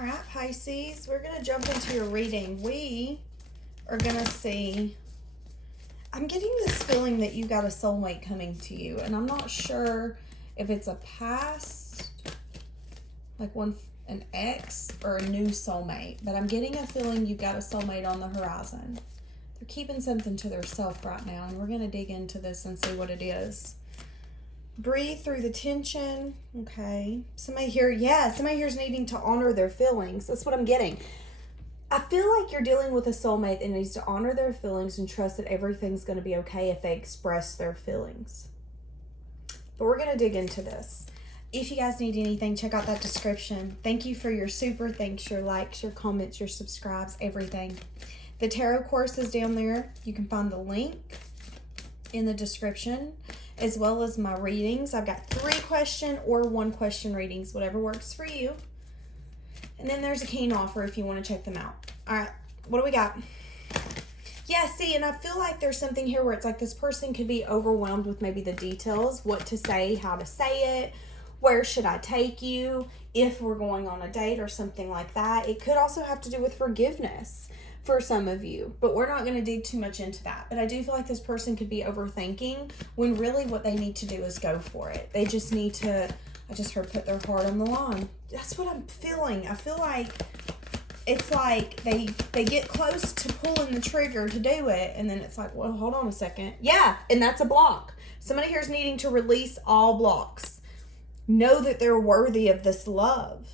All right, Pisces, we're going to jump into your reading. We are going to see, I'm getting this feeling that you got a soulmate coming to you, and I'm not sure if it's a past, like an ex, or a new soulmate, but I'm getting a feeling you've got a soulmate on the horizon. They're keeping something to themselves right now, and we're going to dig into this and see what it is. Breathe through the tension. Okay. Somebody here is needing to honor their feelings. That's what I'm getting. I feel like you're dealing with a soulmate that needs to honor their feelings and trust that everything's going to be okay if they express their feelings. But we're going to dig into this. If you guys need anything, check out that description. Thank you for your super thanks, your likes, your comments, your subscribes, everything. The tarot course is down there. You can find the link in the description, as well as my readings. I've got 3-question or 1-question readings, whatever works for you. And then there's a keen offer if you want to check them out. All right, what do we got? Yeah, see, and I feel like there's something here where it's like this person could be overwhelmed with maybe the details, what to say, how to say it, where should I take you, if we're going on a date or something like that. It could also have to do with forgiveness for some of you, but we're not going to dig too much into that. But I do feel like this person could be overthinking when really what they need to do is go for it. They just need to, I just heard, put their heart on the line. That's what I'm feeling. I feel like it's like they get close to pulling the trigger to do it, and then it's like, well, hold on a second. Yeah, and that's a block. Somebody here is needing to release all blocks. Know that they're worthy of this love.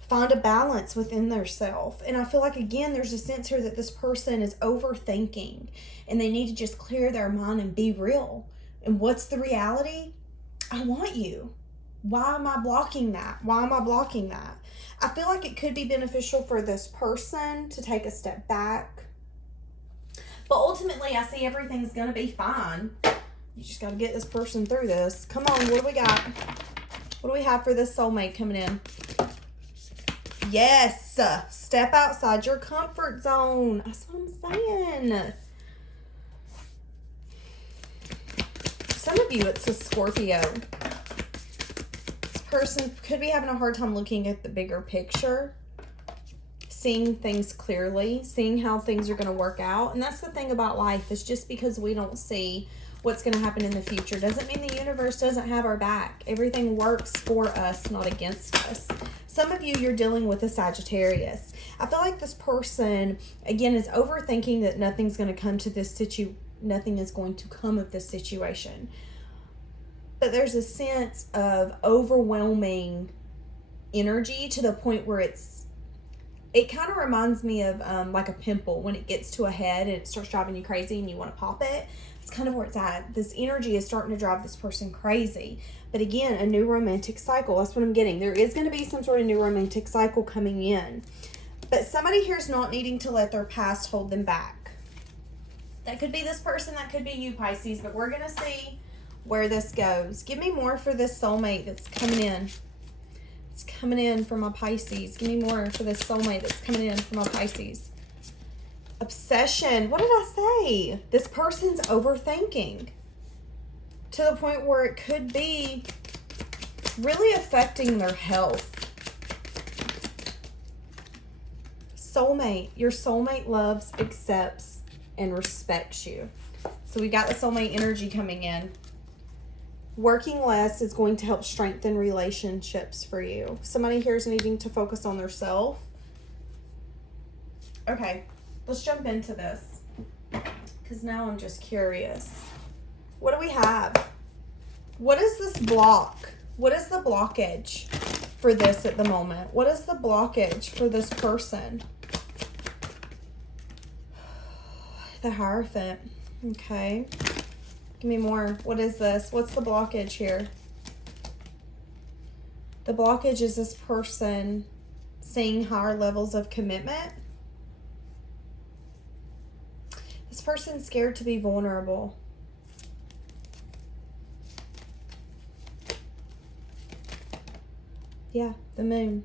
Find a balance within their self. And I feel like, again, there's a sense here that this person is overthinking and they need to just clear their mind and be real. And what's the reality? I want you. Why am I blocking that? Why am I blocking that? I feel like it could be beneficial for this person to take a step back. But ultimately, I see everything's going to be fine. You just got to get this person through this. Come on, what do we got? What do we have for this soulmate coming in? Yes, step outside your comfort zone. That's what I'm saying. Some of you, it's a Scorpio. This person could be having a hard time looking at the bigger picture, seeing things clearly, seeing how things are going to work out. And that's the thing about life, is just because we don't see what's going to happen in the future doesn't mean the universe doesn't have our back. Everything works for us, not against us. Some of you, you're dealing with a Sagittarius. I feel like this person, again, is overthinking that nothing's going to come to this nothing is going to come of this situation. But there's a sense of overwhelming energy to the point where it kind of reminds me of like a pimple when it gets to a head and it starts driving you crazy and you want to pop it. It's kind of where it's at. This energy is starting to drive this person crazy. But again, a new romantic cycle. That's what I'm getting. There is going to be some sort of new romantic cycle coming in. But somebody here is not needing to let their past hold them back. That could be this person. That could be you, Pisces. But we're going to see where this goes. Give me more for this soulmate that's coming in. It's coming in for my Pisces. Give me more for this soulmate that's coming in for my Pisces. Obsession. What did I say? This person's overthinking to the point where it could be really affecting their health. Soulmate. Your soulmate loves, accepts, and respects you. So we got the soulmate energy coming in. Working less is going to help strengthen relationships for you. Somebody here is needing to focus on their self. Okay. Let's jump into this, because now I'm just curious. What do we have? What is this block? What is the blockage for this at the moment? What is the blockage for this person? The Hierophant. Okay. Give me more. What is this? What's the blockage here? The blockage is this person seeing higher levels of commitment. This person's scared to be vulnerable. Yeah, the Moon.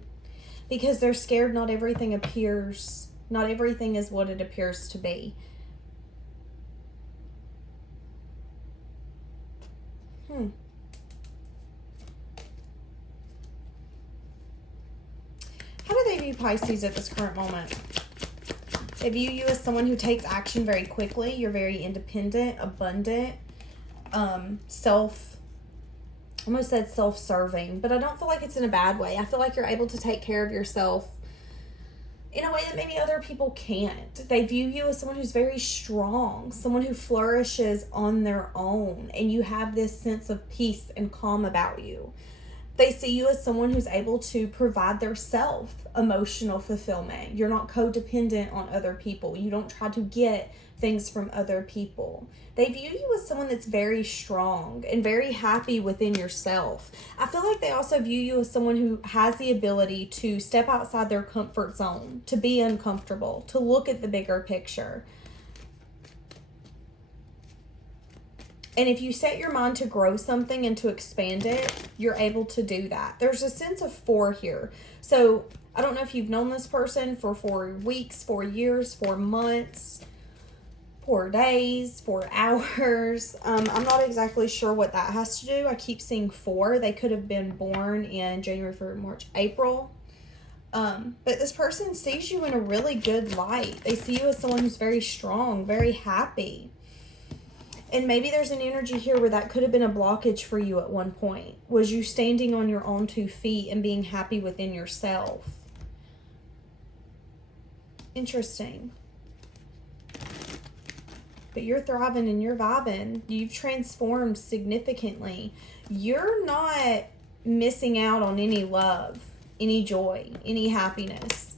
Because they're scared not everything is what it appears to be. How do they you, Pisces, at this current moment. They view you as someone who takes action very quickly. You're very independent, abundant, almost said self-serving, but I don't feel like it's in a bad way. I feel like you're able to take care of yourself in a way that maybe other people can't. They view you as someone who's very strong, someone who flourishes on their own, and you have this sense of peace and calm about you. They see you as someone who's able to provide their self emotional fulfillment. You're not codependent on other people. You don't try to get things from other people. They view you as someone that's very strong and very happy within yourself. I feel like they also view you as someone who has the ability to step outside their comfort zone, to be uncomfortable, to look at the bigger picture. And if you set your mind to grow something and to expand it, you're able to do that. There's a sense of 4 here. So I don't know if you've known this person for 4 weeks, 4 years, 4 months, 4 days, 4 hours. I'm not exactly sure what that has to do. I keep seeing 4. They could have been born in January, February, March, April. But this person sees you in a really good light. They see you as someone who's very strong, very happy. And maybe there's an energy here where that could have been a blockage for you at one point. Was you standing on your own 2 feet and being happy within yourself? Interesting. But you're thriving and you're vibing. You've transformed significantly. You're not missing out on any love, any joy, any happiness.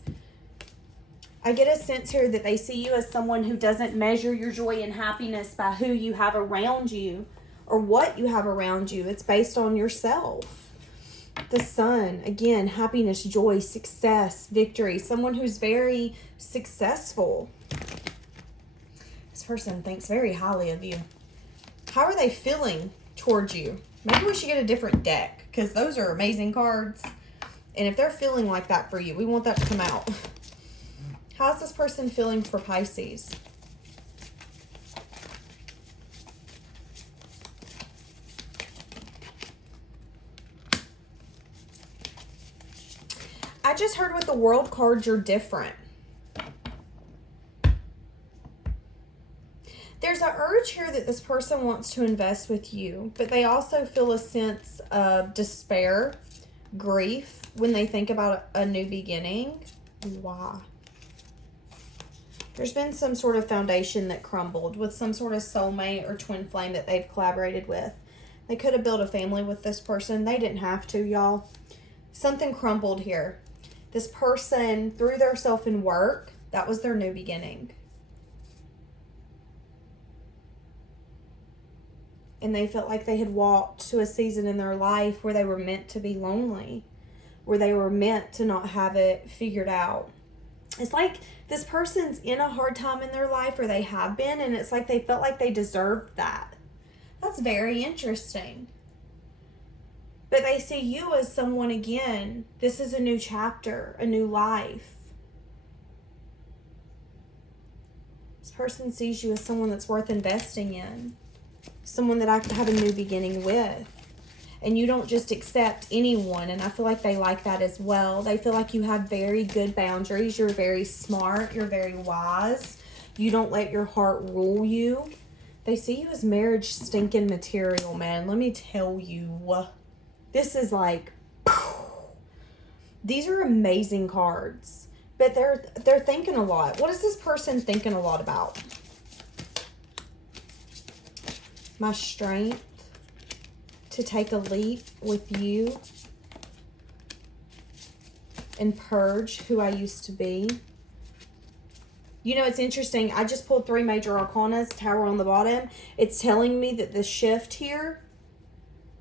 I get a sense here that they see you as someone who doesn't measure your joy and happiness by who you have around you or what you have around you. It's based on yourself. The Sun, again, happiness, joy, success, victory. Someone who's very successful. This person thinks very highly of you. How are they feeling towards you? Maybe we should get a different deck because those are amazing cards. And if they're feeling like that for you, we want that to come out. How's this person feeling for Pisces? I just heard with the World card, you're different. There's an urge here that this person wants to invest with you, but they also feel a sense of despair, grief when they think about a new beginning. Why? There's been some sort of foundation that crumbled with some sort of soulmate or twin flame that they've collaborated with. They could have built a family with this person. They didn't have to, y'all. Something crumbled here. This person threw their self in work. That was their new beginning. And they felt like they had walked to a season in their life where they were meant to be lonely, where they were meant to not have it figured out. It's like this person's in a hard time in their life, or they have been, and it's like they felt like they deserved that. That's very interesting. But they see you as someone, again, this is a new chapter, a new life. This person sees you as someone that's worth investing in, someone that I could have a new beginning with. And you don't just accept anyone, and I feel like they like that as well. They feel like you have very good boundaries. You're very smart. You're very wise. You don't let your heart rule you. They see you as marriage stinking material, man. Let me tell you. This is like, these are amazing cards. But they're thinking a lot. What is this person thinking a lot about? My strength to take a leap with you and purge who I used to be. You know, it's interesting. I just pulled 3 major arcanas, Tower on the bottom. It's telling me that the shift here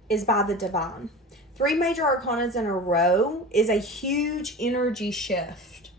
is by the divine. 3 major arcanas in a row is a huge energy shift.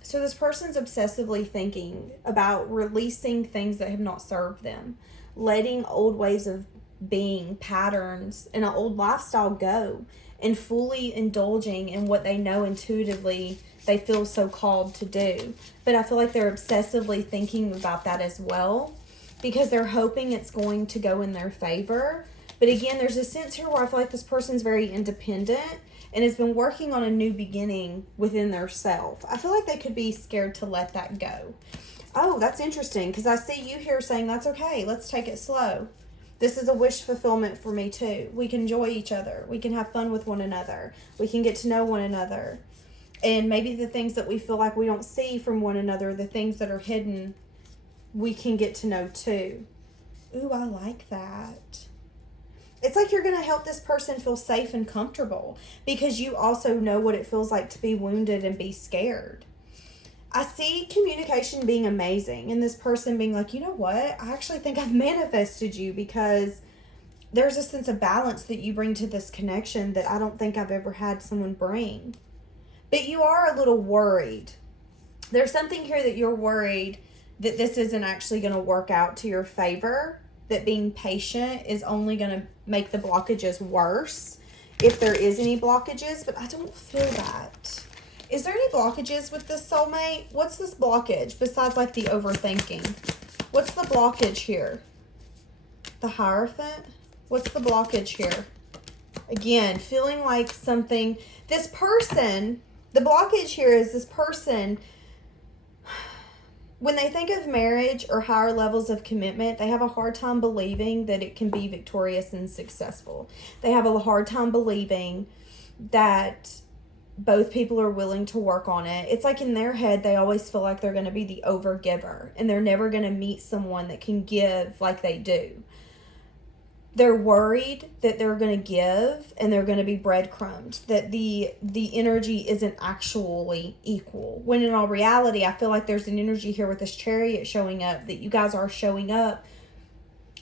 So this person's obsessively thinking about releasing things that have not served them, letting old ways of being, patterns, and an old lifestyle go, and fully indulging in what they know intuitively they feel so called to do. But I feel like they're obsessively thinking about that as well, because they're hoping it's going to go in their favor. But again, there's a sense here where I feel like this person's very independent, and has been working on a new beginning within their self. I feel like they could be scared to let that go. Oh, that's interesting, because I see you here saying that's okay. Let's take it slow. This is a wish fulfillment for me too. We can enjoy each other. We can have fun with one another. We can get to know one another. And maybe the things that we feel like we don't see from one another, the things that are hidden, we can get to know too. Ooh, I like that. It's like you're going to help this person feel safe and comfortable because you also know what it feels like to be wounded and be scared. I see communication being amazing and this person being like, you know what? I actually think I've manifested you because there's a sense of balance that you bring to this connection that I don't think I've ever had someone bring. But you are a little worried. There's something here that you're worried that this isn't actually going to work out to your favor, that being patient is only going to make the blockages worse, if there is any blockages, but I don't feel that. Is there any blockages with this soulmate? What's this blockage besides like the overthinking? What's the blockage here? The Hierophant? What's the blockage here? Again, feeling like something, this person, the blockage here is this person, when they think of marriage or higher levels of commitment, they have a hard time believing that it can be victorious and successful. They have a hard time believing that both people are willing to work on it. It's like in their head, they always feel like they're going to be the over-giver and they're never going to meet someone that can give like they do. They're worried that they're going to give and they're going to be breadcrumbed, that the energy isn't actually equal. When in all reality, I feel like there's an energy here with this Chariot showing up, that you guys are showing up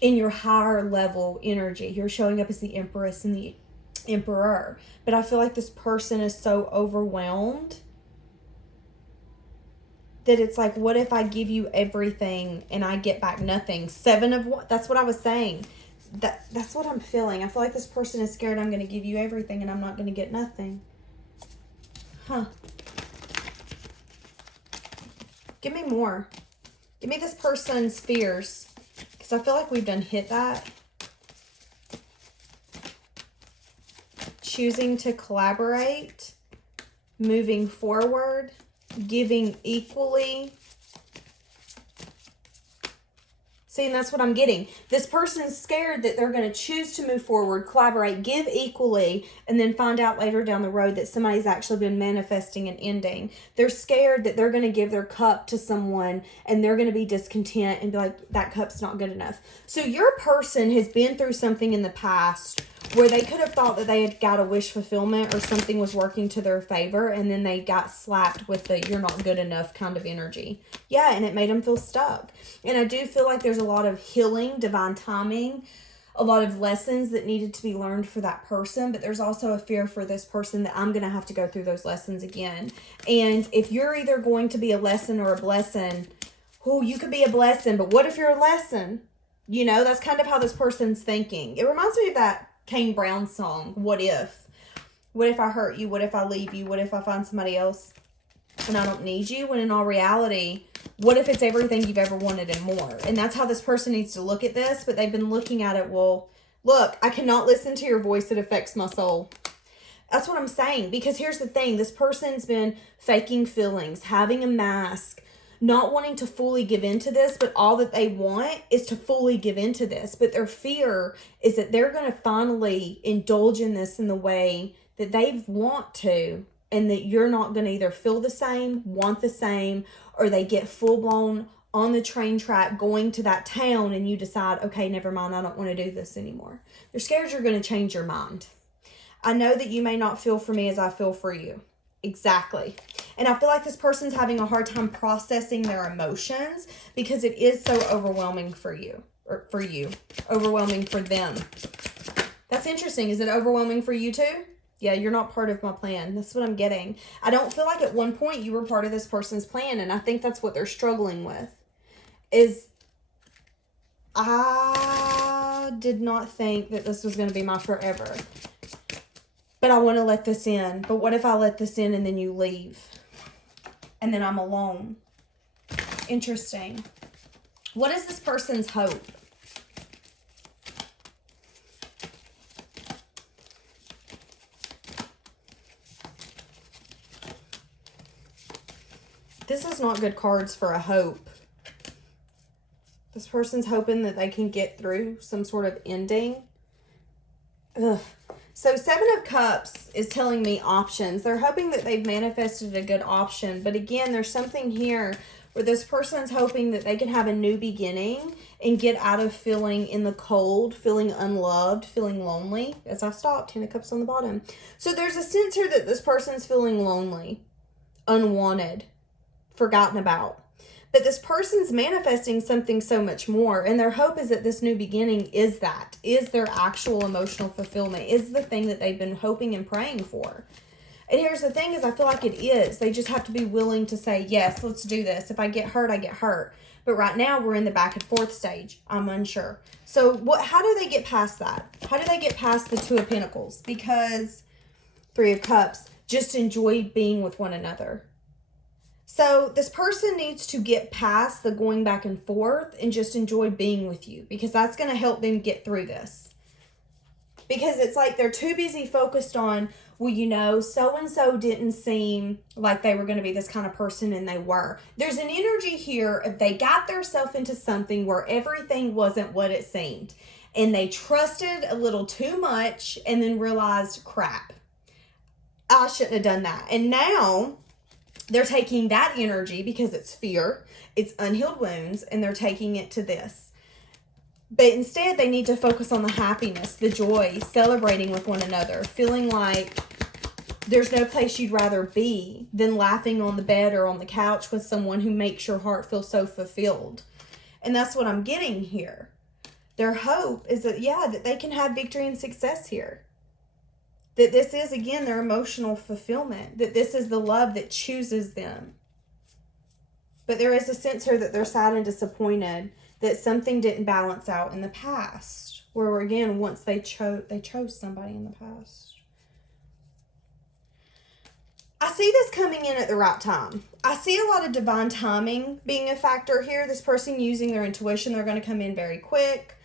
in your higher level energy. You're showing up as the Empress and the Emperor. But I feel like this person is so overwhelmed that it's like, what if I give you everything and I get back nothing? 7 of what? That's what I was saying. That's what I'm feeling. I feel like this person is scared I'm going to give you everything and I'm not going to get nothing. Huh. Give me more. Give me this person's fears. Because I feel like we've done hit that. Choosing to collaborate. Moving forward. Giving equally. See, and that's what I'm getting. This person's scared that they're going to choose to move forward, collaborate, give equally, and then find out later down the road that somebody's actually been manifesting an ending. They're scared that they're going to give their cup to someone and they're going to be discontent and be like, that cup's not good enough. So your person has been through something in the past where they could have thought that they had got a wish fulfillment or something was working to their favor, and then they got slapped with the you're not good enough kind of energy. Yeah, and it made them feel stuck. And I do feel like there's a lot of healing, divine timing, a lot of lessons that needed to be learned for that person, but there's also a fear for this person that I'm going to have to go through those lessons again. And if you're either going to be a lesson or a blessing, oh, you could be a blessing, but what if you're a lesson? You know, that's kind of how this person's thinking. It reminds me of that Kane Brown song, What If? What if I hurt you? What if I leave you? What if I find somebody else and I don't need you? When in all reality, what if it's everything you've ever wanted and more? And that's how this person needs to look at this, but they've been looking at it, well, look, I cannot listen to your voice. It affects my soul. That's what I'm saying, because here's the thing. This person's been faking feelings, having a mask, not wanting to fully give into this, but all that they want is to fully give into this. But their fear is that they're going to finally indulge in this in the way that they want to, and that you're not going to either feel the same, want the same, or they get full blown on the train track going to that town and you decide, okay, never mind, I don't want to do this anymore. They're scared you're going to change your mind. I know that you may not feel for me as I feel for you. Exactly. And I feel like this person's having a hard time processing their emotions because it is so overwhelming for you, or for you, overwhelming for them. That's interesting. Is it overwhelming for you too? Yeah, you're not part of my plan. That's what I'm getting. I don't feel like at one point you were part of this person's plan, and I think that's what they're struggling with. Is I did not think that this was going to be my forever. But I want to let this in. But what if I let this in and then you leave? And then I'm alone. Interesting. What is this person's hope? This is not good cards for a hope. This person's hoping that they can get through some sort of ending. Ugh. So 7 of Cups is telling me options. They're hoping that they've manifested a good option. But again, there's something here where this person's hoping that they can have a new beginning and get out of feeling in the cold, feeling unloved, feeling lonely. As I stop, 10 of Cups on the bottom. So there's a sense here that this person's feeling lonely, unwanted, forgotten about. But this person's manifesting something so much more. And their hope is that this new beginning is their actual emotional fulfillment, is the thing that they've been hoping and praying for. And here's the thing is I feel like it is. They just have to be willing to say, yes, let's do this. If I get hurt, I get hurt. But right now we're in the back and forth stage. I'm unsure. So how do they get past that? How do they get past the 2 of Pentacles? Because 3 of Cups, just enjoy being with one another. So this person needs to get past the going back and forth and just enjoy being with you, because that's going to help them get through this. Because it's like they're too busy focused on, well, you know, so-and-so didn't seem like they were going to be this kind of person, and they were. There's an energy here of they got themselves into something where everything wasn't what it seemed. And they trusted a little too much and then realized, crap, I shouldn't have done that. And now they're taking that energy, because it's fear, it's unhealed wounds, and they're taking it to this. But instead, they need to focus on the happiness, the joy, celebrating with one another, feeling like there's no place you'd rather be than laughing on the bed or on the couch with someone who makes your heart feel so fulfilled. And that's what I'm getting here. Their hope is that, that they can have victory and success here. That this is, again, their emotional fulfillment. That this is the love that chooses them. But there is a sense here that they're sad and disappointed that something didn't balance out in the past. Where, again, once they chose somebody in the past. I see this coming in at the right time. I see a lot of divine timing being a factor here. This person using their intuition, they're going to come in very quick.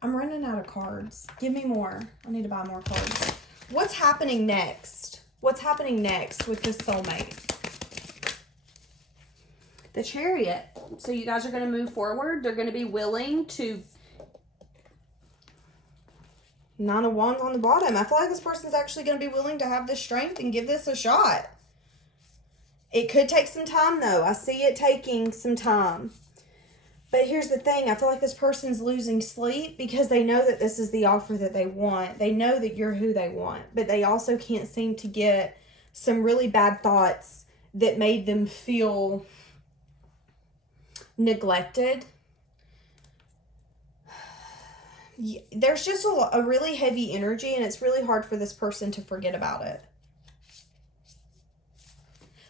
I'm running out of cards. Give me more. I need to buy more cards. What's happening next? What's happening next with this soulmate? The Chariot. So you guys are going to move forward. They're going to be willing to... 9 of Wands on the bottom. I feel like this person's actually going to be willing to have the strength and give this a shot. It could take some time, though. I see it taking some time. But here's the thing. I feel like this person's losing sleep because they know that this is the offer that they want. They know that you're who they want. But they also can't seem to get some really bad thoughts that made them feel neglected. There's just a really heavy energy, and it's really hard for this person to forget about it.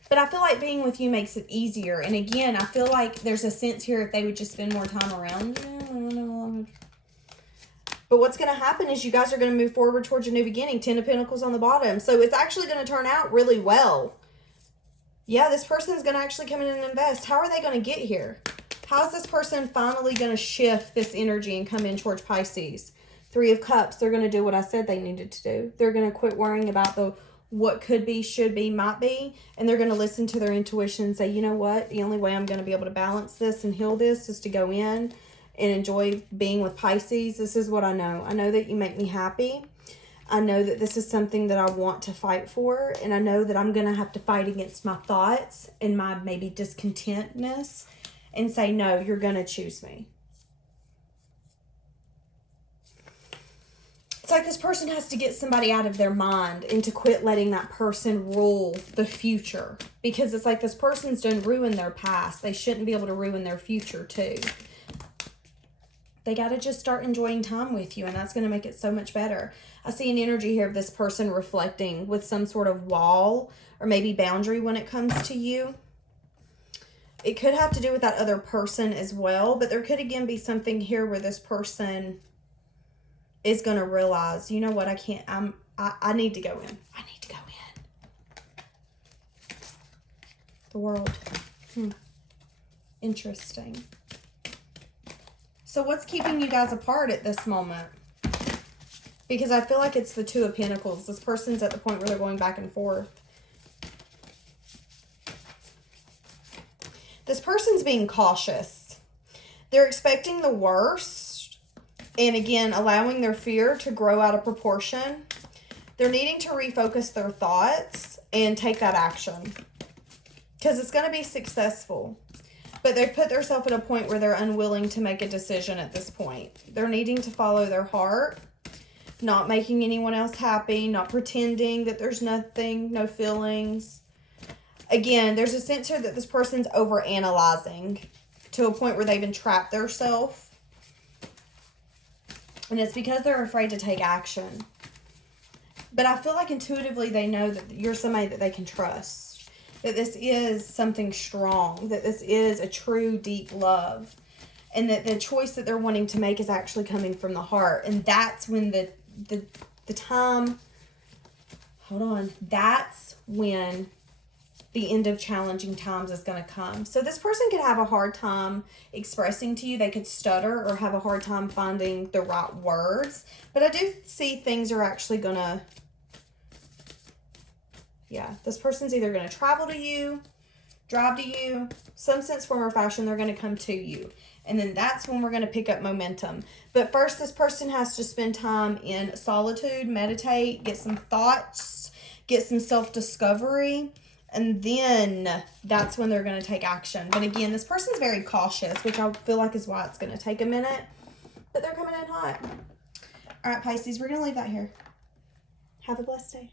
But I feel like being with you makes it easier. And again, I feel like there's a sense here if they would just spend more time around you. But what's going to happen is you guys are going to move forward towards a new beginning. 10 of Pentacles on the bottom. So it's actually going to turn out really well. Yeah, this person's going to actually come in and invest. How are they going to get here? How is this person finally going to shift this energy and come in towards Pisces? 3 of Cups. They're going to do what I said they needed to do. They're going to quit worrying about the what could be, should be, might be. And they're going to listen to their intuition and say, you know what? The only way I'm going to be able to balance this and heal this is to go in and enjoy being with Pisces. This is what I know. I know that you make me happy. I know that this is something that I want to fight for. And I know that I'm going to have to fight against my thoughts and my maybe discontentness and say, no, you're going to choose me. It's like this person has to get somebody out of their mind and to quit letting that person rule the future. Because it's like this person's done ruined their past. They shouldn't be able to ruin their future too. They got to just start enjoying time with you, and that's going to make it so much better. I see an energy here of this person reflecting with some sort of wall or maybe boundary when it comes to you. It could have to do with that other person as well, but there could again be something here where this person is going to realize, you know what, I can't, I need to go in. I need to go in. The World. Interesting. So what's keeping you guys apart at this moment? Because I feel like it's the Two of Pentacles. This person's at the point where they're going back and forth. This person's being cautious. They're expecting the worst. And again, allowing their fear to grow out of proportion. They're needing to refocus their thoughts and take that action. Because it's going to be successful. But they've put themselves at a point where they're unwilling to make a decision at this point. They're needing to follow their heart. Not making anyone else happy. Not pretending that there's nothing, no feelings. Again, there's a sense here that this person's overanalyzing to a point where they've entrapped themselves. And it's because they're afraid to take action. But I feel like intuitively they know that you're somebody that they can trust. That this is something strong. That this is a true, deep love. And that the choice that they're wanting to make is actually coming from the heart. And that's when the time... Hold on. That's when the end of challenging times is going to come. So this person could have a hard time expressing to you. They could stutter or have a hard time finding the right words. But I do see things are actually going to... Yeah, this person's either going to travel to you, drive to you, some sense, form, or fashion, they're going to come to you. And then that's when we're going to pick up momentum. But first, this person has to spend time in solitude, meditate, get some thoughts, get some self-discovery. And then that's when they're going to take action. But again, this person's very cautious, which I feel like is why it's going to take a minute. But they're coming in hot. All right, Pisces, we're going to leave that here. Have a blessed day.